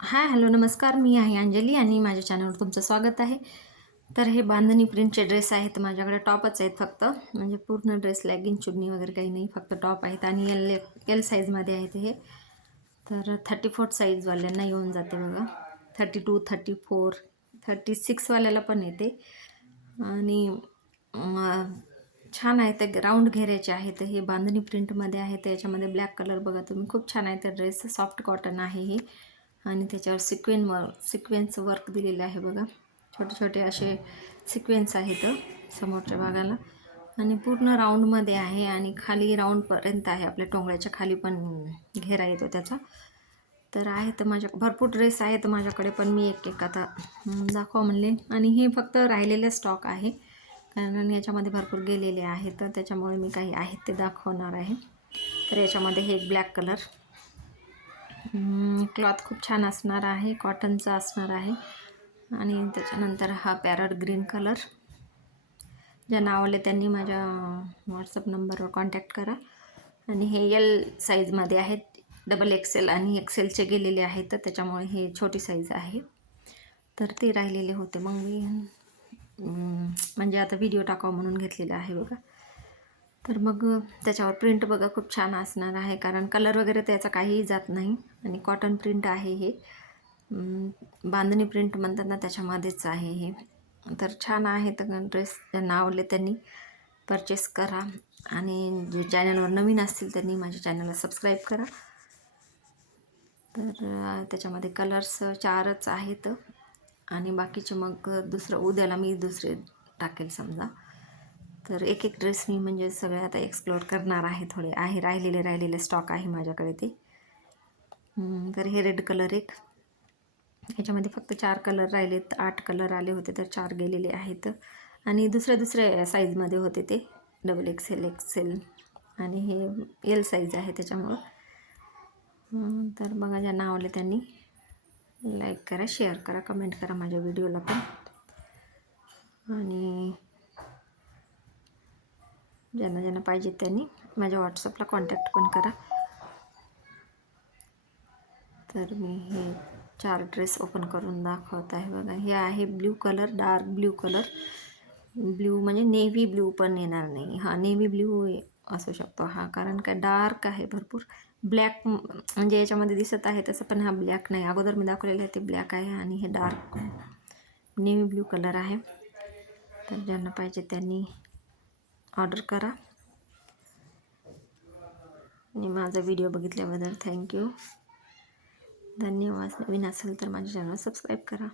हाय, hello, नमस्कार. मी आहे अंजली आणि माझ्या चॅनलवर तुमचं स्वागत आहे. तर हे बांधणी प्रिंटचे ड्रेस आहेत. माझ्याकडे टॉपच आहेत फक्त, म्हणजे पूर्ण ड्रेस लेगिंग चुन्नी वगैरे काही नाही, फक्त टॉप आहेत आणि एल साईजमध्ये आहेत हे. तर 34 साईजवाल्यांना येऊन जाते बघा, 32, 34, 36वाल्याला पण येते. आणि छान आहे. ते राऊंड घेऱ्याचे आहेत. हे बांधणी प्रिंटमध्ये आहे. त्याच्यामध्ये ब्लॅक कलर बघा तुम्ही, खूप छान आहे. ते ड्रेस सॉफ्ट कॉटन आहे हे आणि त्याच्यावर सिक्वेन्स वर्क दिलेलं आहे बघा. छोटे छोटे असे सिक्वेन्स आहेत समोरच्या भागाला आणि पूर्ण राऊंडमध्ये आहे आणि खाली राऊंडपर्यंत आहे. आपल्या टोंगळ्याच्या खाली पण घेरा येतो त्याचा. तर आहे तर माझ्या भरपूर ड्रेस आहेत माझ्याकडे, पण मी एक आता दाखवा म्हणले. आणि हे फक्त राहिलेले स्टॉक आहे, कारण याच्यामध्ये भरपूर गेलेले आहेत, तर त्याच्यामुळे मी काही आहेत ते दाखवणार आहे. तर याच्यामध्ये हे एक ब्लॅक कलर, क्लॉथ खूप छान असणार आहे, कॉटनचा असणार आहे. आणि त्याच्यानंतर हा पॅरट ग्रीन कलर. ज्यांना आवडले त्यांनी माझ्या व्हॉट्सअप नंबरवर कॉन्टॅक्ट करा. आणि हे एल साईजमध्ये आहेत, XXL आणि XLचे गेलेले आहेत, तर त्याच्यामुळे हे छोटी साईज आहे. तर ते राहिलेले होते, मग मी म्हणजे आता व्हिडिओ टाकावं म्हणून घेतलेला आहे बघा. तर मग त्याच्यावर प्रिंट बघा खूप छान असणार आहे, कारण कलर वगैरे त्याचा काहीही जात नाही. आणि कॉटन प्रिंट आहे हे, बांधणी प्रिंट म्हणतात ना, त्याच्यामध्येच आहे हे. तर छान आहे. तर ड्रेस ज्यांना आवडले त्यांनी परचेस करा. आणि जे चॅनलवर नवीन असतील त्यांनी माझ्या चॅनलला सबस्क्राईब करा. तर त्याच्यामध्ये कलर्स 4च आहेत आणि बाकीचे मग उद्याला मी दुसरे टाकेल समजा. तर एक एक ड्रेस मी म्हणजे सगळे आता एक्सप्लोअर करणार आहे. थोडे आहे राहिलेले स्टॉक आहे माझ्याकडे ते. तर हे रेड कलर एक, ह्याच्यामध्ये फक्त 4 कलर राहिलेत. 8 कलर आले होते तर 4 गेलेले आहेत. आणि दुसऱ्या साईजमध्ये होते ते, XXL आणि हे एल साईज आहे त्याच्यामुळं. तर बघा, ज्यांना आवडले त्यांनी लाईक करा, शेअर करा, कमेंट करा माझ्या व्हिडिओला पण. आणि ज्यांना पाहिजे त्यांनी माझ्या व्हॉट्सअपला कॉन्टॅक्ट पण करा. तर मी हे 4 ड्रेस ओपन करून दाखवत आहे बघा. हे आहे blue colour, dark blue colour. Blue म्हणजे नेव्ही ब्ल्यू पण येणार नाही, हा नेव्ही ब्ल्यू असू शकतो हा, कारण काय डार्क आहे भरपूर. ब्लॅक म्हणजे याच्यामध्ये दिसत आहे तसं, पण हा ब्लॅक नाही. अगोदर मी दाखवलेलं आहे ते ब्लॅक आहे आणि हे डार्क नेव्ही ब्ल्यू कलर आहे. तर ज्यांना पाहिजे त्यांनी ऑर्डर करा. आणि माझा व्हिडिओ बघितल्याबद्दल थँक्यू, धन्यवाद. नवीन असेल तर माझ्या चॅनल सबस्क्राईब करा.